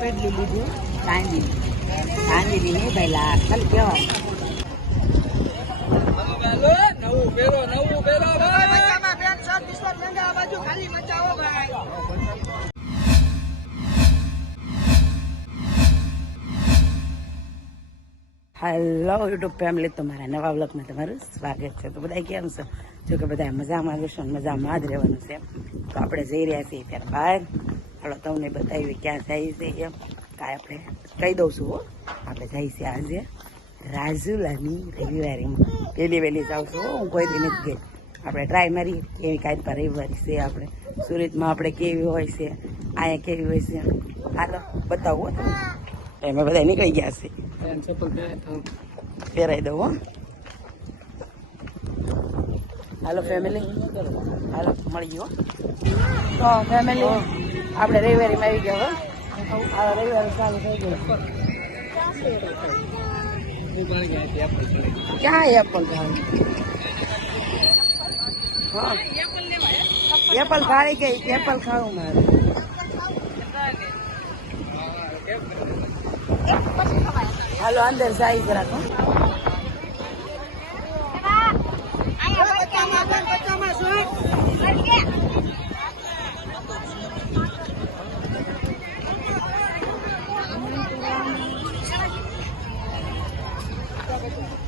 કેટલી લીધું ચાંદી ચાંદી નહીં પહેલા ચાલ કેવો? નવું પેરો નવું પેરો હેલો યુટ્યુબ ફેમિલી તમારા નવા બ્લોગમાં તમારું સ્વાગત છે. તો બધા કેમ છો? જો કે બધા મજામાં રહેશો ને મજામાં જ રહેવાનું છે. તો આપણે જઈ રહ્યા છીએ ત્યારે બહાર હાલો તમને બતાવી ક્યાં જાય છે એમ. કાંઈ આપણે કહી દઉં છું હો. આપણે જઈએ છીએ આજે રાજુલાની રવિવારીમાં. પહેલી વહેલી જાઉં છું હો, કોઈ દી નથી ગઈ. આપણે ટ્રાય મારી કેવી કાંઈ પર રવિવારી છે આપણે. સુરતમાં આપણે કેવી હોય છે અહીંયા કેવી હોય છે. હાલો બતાવો હો. તમે એમાં બધા નીકળી ગયા છે. પહેરાઈ દઉં હો. હાલો ફેમિલી હાલો મળી ગયો તો ફેમિલી આપણે રવિવારીમાં આવી ગયા હો. આ રવિવારે ચાલુ થઈ ગયું. ક્યાં એપલ ખાવું? એપલ ખાઈ ગઈ એપલ ખાવું મારે. હાલો, અંદર સાઈઝ જરાક હો. નવું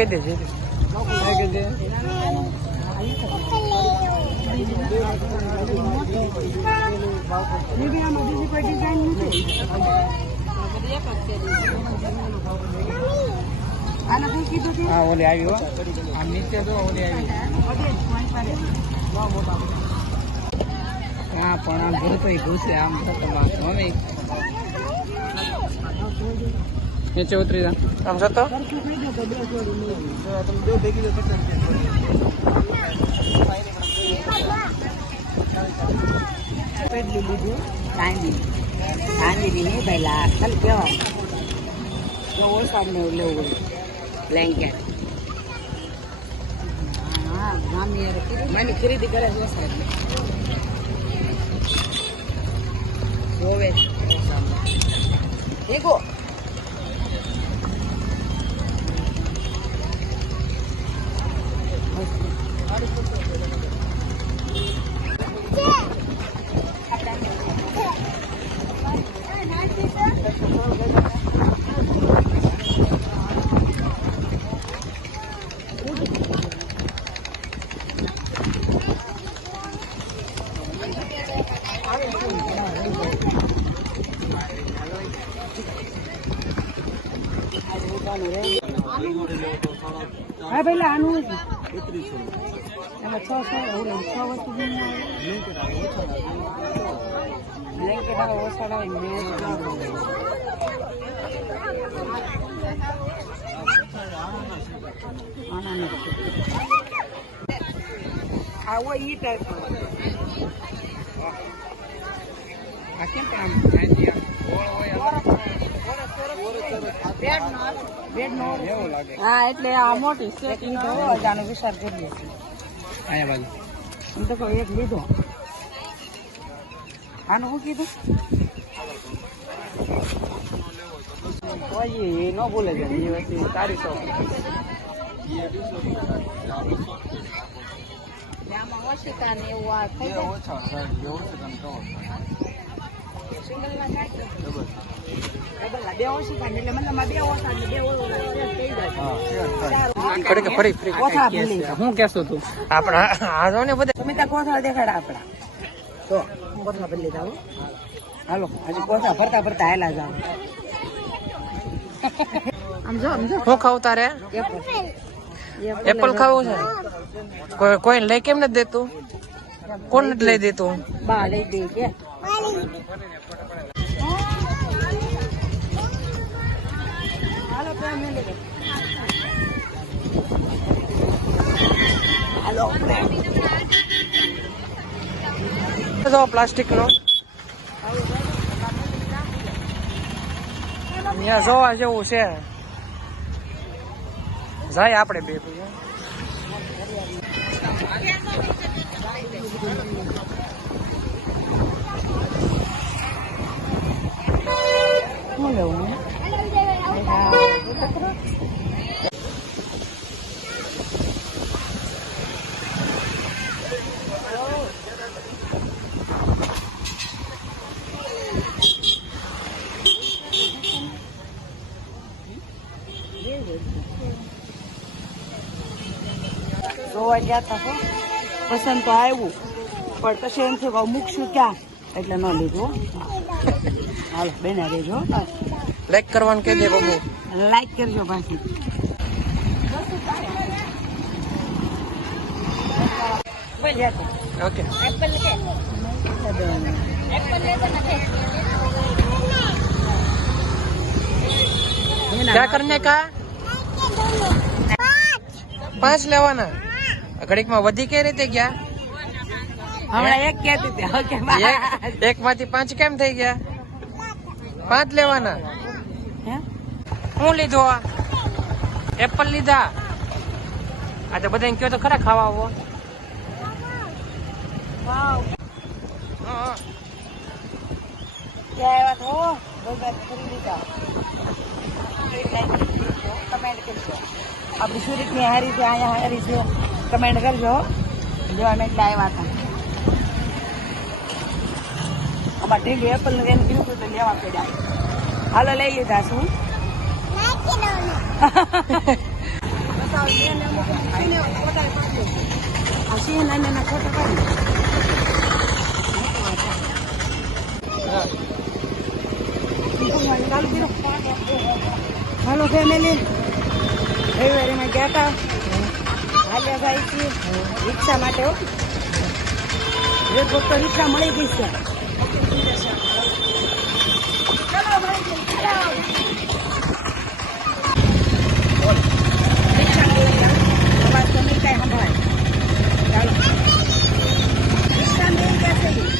કહી દેજે હા, ઓલી આવી હો. તો ઓલી આવી. હા, પણ આમ જોતો ઘૂસે આમ થતો મમ્મી નીચે ઉતરી જા. આમ જતો? કેટલી લીધું ચાંદી ચાંદી નહીં પહેલા ખાલી કહેવા તો ઓળખાણ ને લેવું બ્લેન્કેટ હા ગામની મને ખરીદી કરે છે સાહેબ જોવે. ઠીકો હા પેલા આનું વસ્તુ આવે. ઈ ટાઈપ આ કેમ આમ બેડ નો બેડ નો હા એટલે આ મોટી સેટિંગ તો આનો વિચાર કરીએ આયા બાજુ. હું તો કોઈ એક લીધો. આનું શું કીધું? ઓય એ ન ભૂલે છે. એ વસ્તુ તારી તો. આમાં ને એવું આ થઈ જાય. કેસો તું આપણા જો ને બધા તમે ત્યાં કોથળા દેખાડા આપણા તો હાલો હજી કોથળા ભરતા ભરતા હાલા જાવ આમ ખાવું તારે એપલ ખાવું છે કોઈ કોઈ લઈ કેમ નથી દેતું કોણ નથી લઈ દેતું બા લઈ દે કે હાલો પ્લાસ્ટિક નો અહીંયા જોવા જેવું છે જાય આપણે બે ભાઈ લેવું જોવા ગયા તા હો પસંદ તો આવ્યું પણ પછી એમ થયું કે હવે મૂકશું ક્યાં એટલે ન લીધું હો. હાલો બેના રેજો હો. લાઈક કરવાનું કહી દે બાબુ લાઈક કરજો પાછી બોલ્યા તો. ઓકે क्या करने का પાંચ લેવાના? ઘડીકમાં વધી કઈ રીતે ગયા? હમણાં એક કહેતી હતી એક માંથી પાંચ કેમ થઈ ગયા? પાંચ લેવાના? હે? લીધો આ? એપલ લીધા? આ તો બધા કયો તો ખરા ખાવા આવો. ક્યાં આવ્યા તો? કમેન્ટ કરજો આપણી સુરતની હારી છે અહીંયા હારી છે. કમેન્ટ કરજો જો મેં એટલે આવ્યા હતા. અમારે ઢીંગી એપલ ને એને કીધું હતું તો લેવા પડ્યા. હાલો લઈ લીધા છું હસી નાના ના ફોટો પાડી હાલો ફેમિલી રવિવારીમાં ગયા હતા હાલ્યા ભાઈ છીએ રિક્ષા માટે હો. એક વખત રિક્ષા મળી ગઈ છે. અવાજ તો કાંઈ સંભળાય ચાલો. રિક્ષા મળી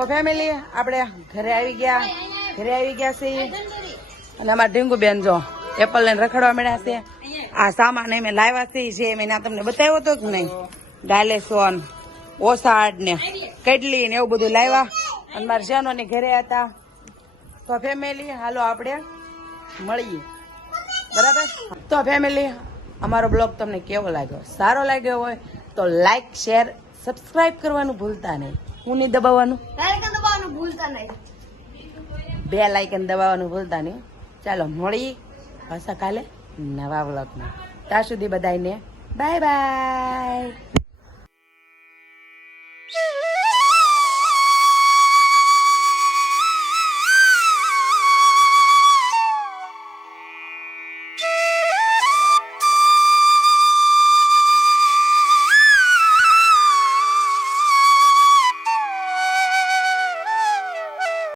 તો ફેમિલી આપણે ઘરે આવી ગયા. ઘરે આવી ગયા છીએ. અને અમારા ઢીંગુ બેન જો એપલ લઈને રખડવા મળ્યા છે. આ સામાન અમે લાવ્યા છે જે મેં તમને બતાવ્યો હતો કે નહીં? ડાયલેસોન ઓસાડ ને કેટલી ને એવું બધું લાવ્યા. અને મારા જનો ને ઘરે હતા. તો ફેમિલી હાલો આપણે મળીએ. બરાબર? તો ફેમિલી અમારો બ્લોગ તમને કેવો લાગ્યો? સારો લાગ્યો હોય તો લાઈક શેર સબસ્ક્રાઇબ કરવાનું ભૂલતા નહીં. હું નહીં દબાવવાનું? બે લાઇકન દબાવવાનું ભૂલતા નહીં. ચાલો મળી પાછા કાલે નવા વ્લોગમાં ત્યાં સુધી બધાને બાય બાય